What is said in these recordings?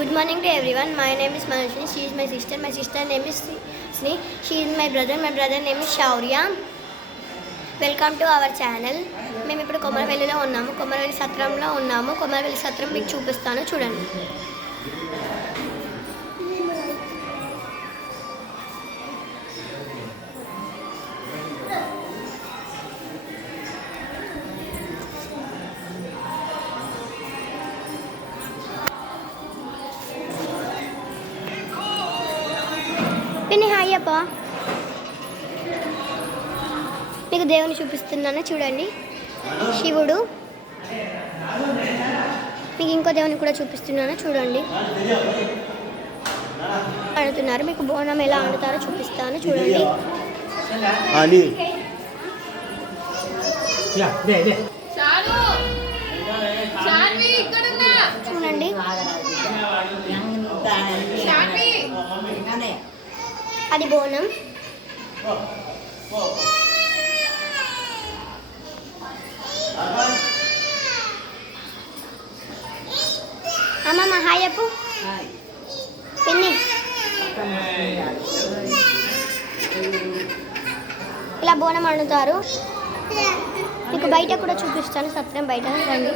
Good morning to everyone. My name is Manashini. She is my sister. My sister name is Sni. She is my brother. My brother name is Shaurya. Welcome to our channel. మేము ఇప్పుడు కొమరవెల్లిలో ఉన్నాము. కొమరవెల్లి సత్రంలో ఉన్నాము. కొమరవెల్లి సత్రం మీకు చూపిస్తాను, చూడండి. పిన్ని హాయ్ అప్ప, మీకు దేవుని చూపిస్తున్నాను, చూడండి. శివుడు. మీకు ఇంకో దేవుని కూడా చూపిస్తున్నాను, చూడండి. ఆడుతున్నారు. మీకు బోనం ఎలా ఆడుతారో చూపిస్తాను, చూడండి. చూడండి, అది బోనం. అమ్మమ్మ హాయ్ అప్పు. పిన్ని ఇలా బోనం వండుతారు. మీకు బయట కూడా చూపిస్తాను, సత్రం బయట రండి.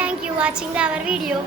Thank you for watching our video.